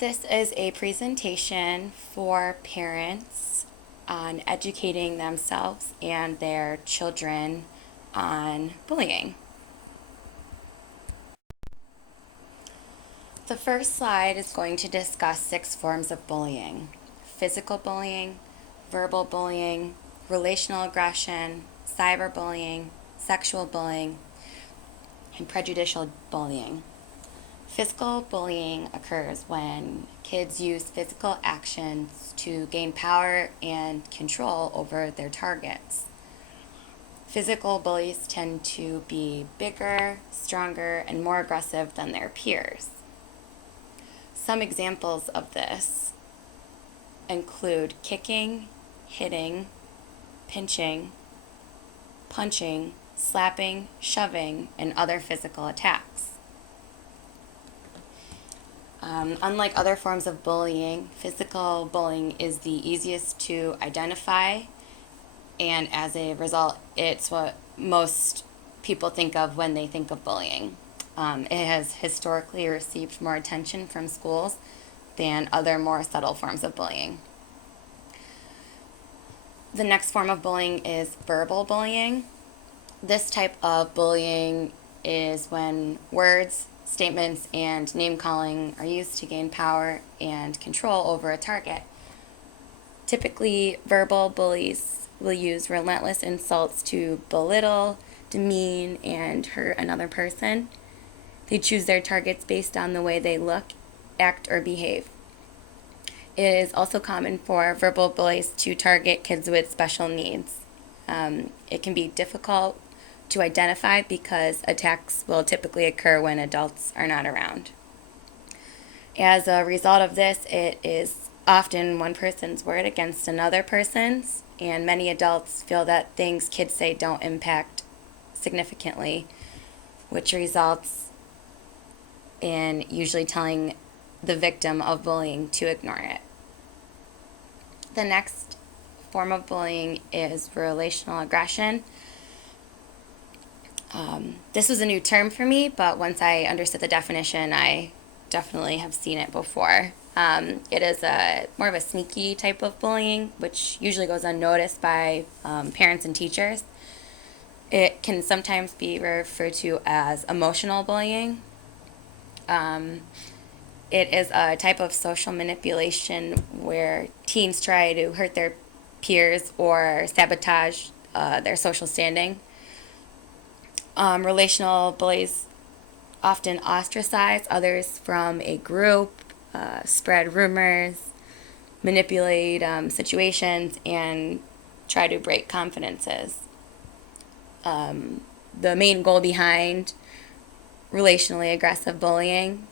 This is a presentation for parents on educating themselves and their children on bullying. The first slide is going to discuss 6 forms of bullying: physical bullying, verbal bullying, relational aggression, cyberbullying, sexual bullying, and prejudicial bullying. Physical bullying occurs when kids use physical actions to gain power and control over their targets. Physical bullies tend to be bigger, stronger, and more aggressive than their peers. Some examples of this include kicking, hitting, pinching, punching, slapping, shoving, and other physical attacks. Unlike other forms of bullying, physical bullying is the easiest to identify, and as a result, it's what most people think of when they think of bullying. It has historically received more attention from schools than other more subtle forms of bullying. The next form of bullying is verbal bullying. This type of bullying is when words, statements, and name calling are used to gain power and control over a target. Typically, verbal bullies will use relentless insults to belittle, demean, and hurt another person. They choose their targets based on the way they look, act, or behave. It is also common for verbal bullies to target kids with special needs. It can be difficult to identify because attacks will typically occur when adults are not around. As a result of this, it is often one person's word against another person's, and many adults feel that things kids say don't impact significantly, which results in usually telling the victim of bullying to ignore it. The next form of bullying is relational aggression. This was a new term for me, but once I understood the definition, I definitely have seen it before. It is more of a sneaky type of bullying, which usually goes unnoticed by parents and teachers. It can sometimes be referred to as emotional bullying. It is a type of social manipulation where teens try to hurt their peers or sabotage their social standing. Relational bullies often ostracize others from a group, spread rumors, manipulate situations, and try to break confidences. The main goal behind relationally aggressive bullying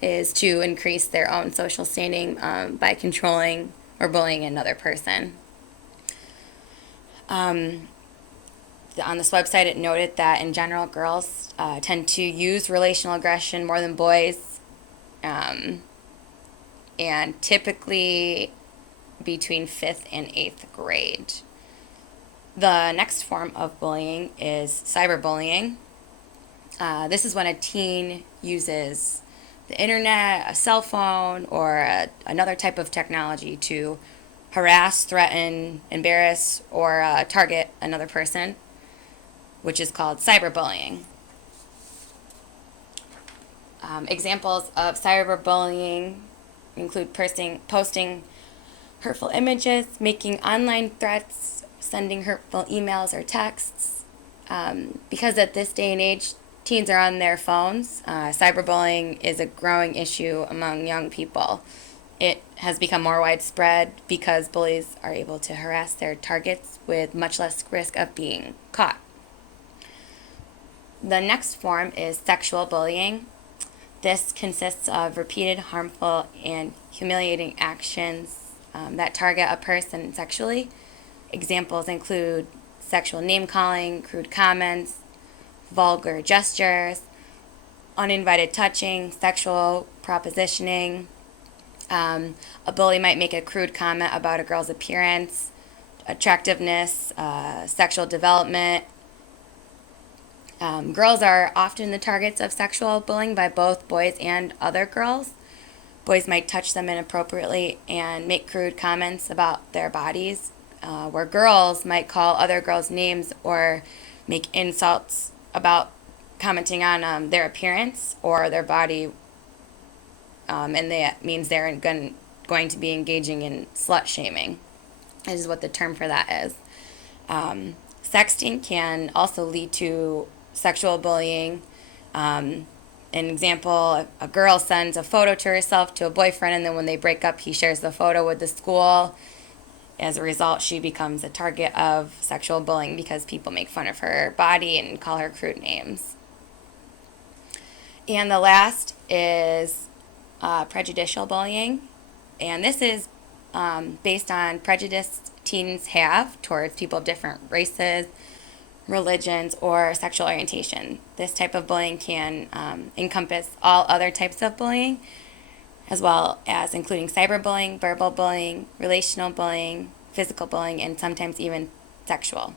is to increase their own social standing by controlling or bullying another person. On this website, it noted that in general, girls tend to use relational aggression more than boys, and typically between 5th and 8th grade. The next form of bullying is cyberbullying. This is when a teen uses the internet, a cell phone, or another type of technology to harass, threaten, embarrass, or target another person, which is called cyberbullying. Examples of cyberbullying include posting hurtful images, making online threats, sending hurtful emails or texts. Because at this day and age, teens are on their phones, cyberbullying is a growing issue among young people. It has become more widespread because bullies are able to harass their targets with much less risk of being caught. The next form is sexual bullying. This consists of repeated harmful and humiliating actions that target a person sexually. Examples include sexual name-calling, crude comments, vulgar gestures, uninvited touching, sexual propositioning. A bully might make a crude comment about a girl's appearance, attractiveness, sexual development. Girls are often the targets of sexual bullying by both boys and other girls. Boys might touch them inappropriately and make crude comments about their bodies, where girls might call other girls names or make insults about commenting on their appearance or their body, and that means they're going to be engaging in slut shaming, is what the term for that is. Sexting can also lead to sexual bullying. An example, a girl sends a photo to herself to a boyfriend, and then when they break up, he shares the photo with the school. As a result, she becomes a target of sexual bullying because people make fun of her body and call her crude names. And the last is prejudicial bullying. And this is based on prejudice teens have towards people of different races, religions, or sexual orientation. This type of bullying can encompass all other types of bullying, as well as including cyberbullying, verbal bullying, relational bullying, physical bullying, and sometimes even sexual.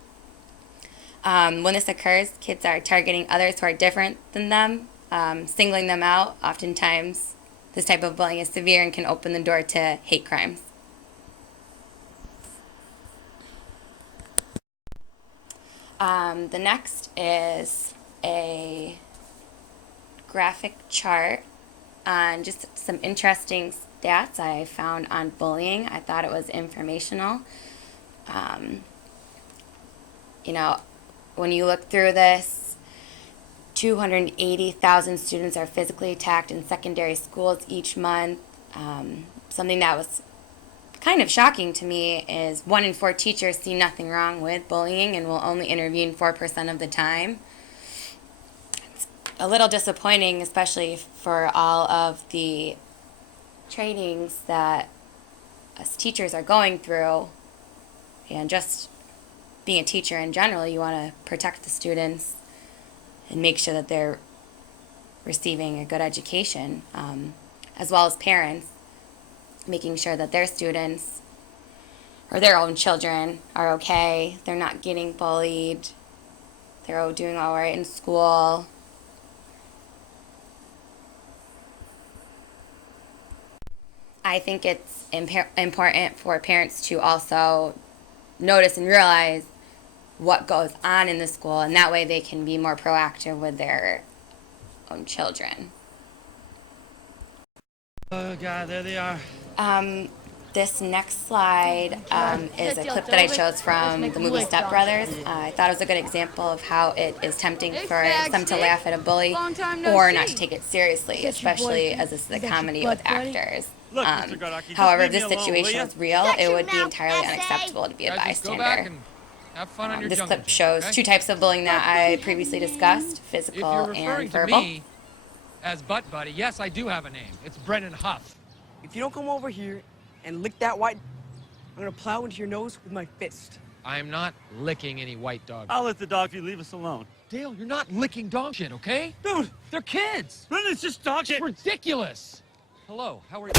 When this occurs, kids are targeting others who are different than them, singling them out. Oftentimes, this type of bullying is severe and can open the door to hate crimes. The next is a graphic chart on just some interesting stats I found on bullying. I thought it was informational. When you look through this, 280,000 students are physically attacked in secondary schools each month. Something that was kind of shocking to me is 1 in 4 teachers see nothing wrong with bullying and will only intervene 4% of the time. It's a little disappointing, especially for all of the trainings that us teachers are going through, and just being a teacher in general, you want to protect the students and make sure that they're receiving a good education, as well as parents, making sure that their students or their own children are okay, they're not getting bullied, they're all doing all right in school. I think it's important for parents to also notice and realize what goes on in the school, and that way they can be more proactive with their own children. Oh God, there they are. This next slide is a clip that I chose from the movie Step Brothers. I thought it was a good example of how it is tempting for some to laugh at a bully or not to take it seriously, especially as this is a comedy with actors. However, if this situation was real, it would be entirely unacceptable to be a bystander. Have fun on your This jungle clip gym, shows okay? 2 types of bullying that I previously discussed, If physical you're referring and to verbal. me as Butt Buddy, yes, I do have a name. It's Brennan Huff. If you don't come over here and lick that white, I'm gonna plow into your nose with my fist. I am not licking any white dog. I'll let the dog if you leave us alone. Dale, you're not licking dog shit, okay? Dude, They're kids. Brendan, it's just dog shit. It's ridiculous. Hello, how are you?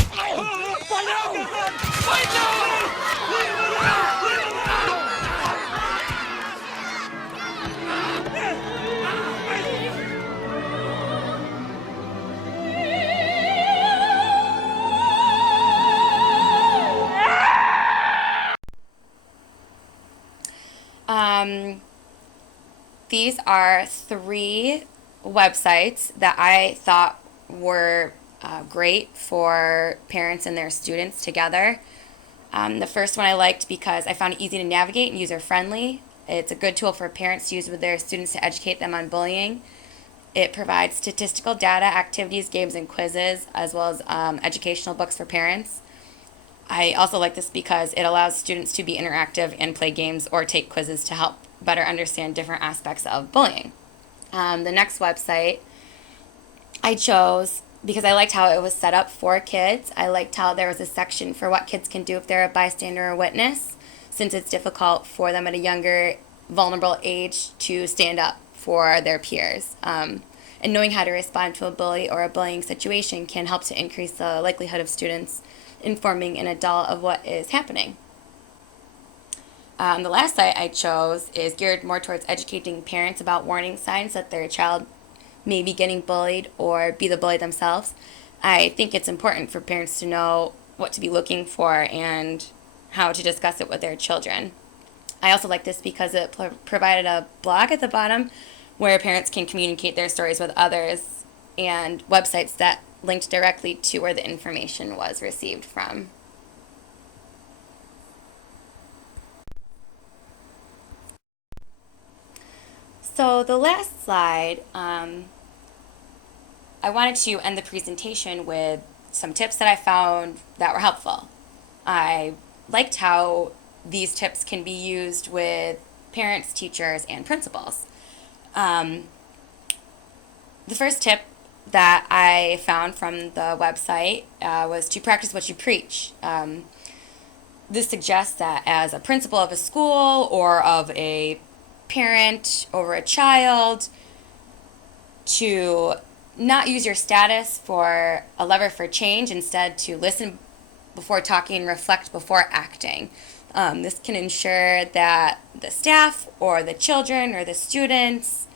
These are 3 websites that I thought were great for parents and their students together. The first one I liked because I found it easy to navigate and user-friendly. It's a good tool for parents to use with their students to educate them on bullying. It provides statistical data, activities, games, and quizzes, as well as educational books for parents. I also like this because it allows students to be interactive and play games or take quizzes to help better understand different aspects of bullying. The next website I chose because I liked how it was set up for kids. I liked how there was a section for what kids can do if they're a bystander or witness, since it's difficult for them at a younger, vulnerable age to stand up for their peers. And knowing how to respond to a bully or a bullying situation can help to increase the likelihood of students informing an adult of what is happening. The last site I chose is geared more towards educating parents about warning signs that their child may be getting bullied or be the bully themselves. I think it's important for parents to know what to be looking for and how to discuss it with their children. I also like this because it provided a blog at the bottom where parents can communicate their stories with others, and websites that linked directly to where the information was received from. So the last slide, I wanted to end the presentation with some tips that I found that were helpful. I liked how these tips can be used with parents, teachers, and principals. The first tip that I found from the website was to practice what you preach. This suggests that as a principal of a school or of a parent over a child, to not use your status for a lever for change, instead to listen before talking, reflect before acting. This can ensure that the staff or the children or the students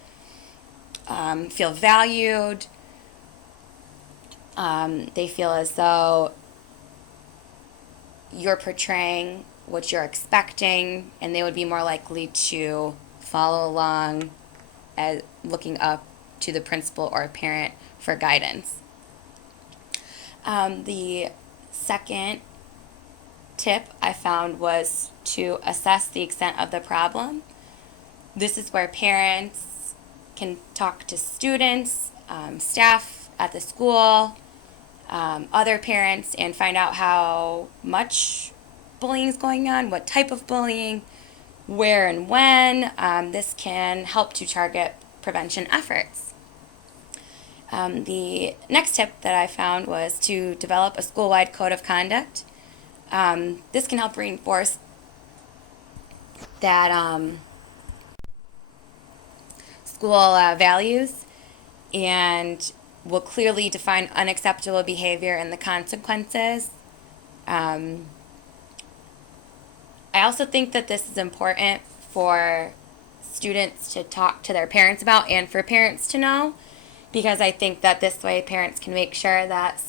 feel valued. They feel as though you're portraying what you're expecting, and they would be more likely to follow along as looking up to the principal or parent for guidance. The second tip I found was to assess the extent of the problem. This is where parents can talk to students, staff at the school, other parents, and find out how much bullying is going on, what type of bullying, where and when. This can help to target prevention efforts. The next tip that I found was to develop a school-wide code of conduct. This can help reinforce that school values, and will clearly define unacceptable behavior and the consequences. I also think that this is important for students to talk to their parents about, and for parents to know, because I think that this way parents can make sure that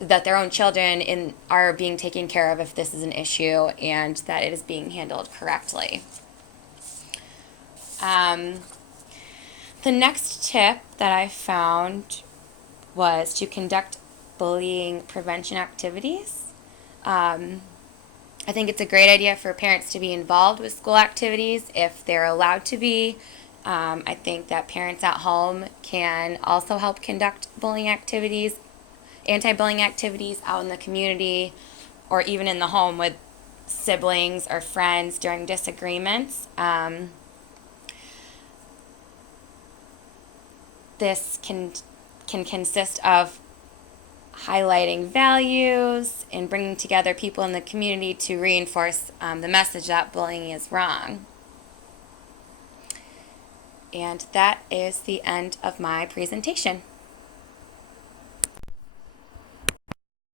that their own children are being taken care of if this is an issue, and that it is being handled correctly. The next tip that I found was to conduct bullying prevention activities. I think it's a great idea for parents to be involved with school activities if they're allowed to be. I think that parents at home can also help conduct bullying activities, anti-bullying activities out in the community, or even in the home with siblings or friends during disagreements. This can consist of highlighting values and bringing together people in the community to reinforce the message that bullying is wrong. And that is the end of my presentation.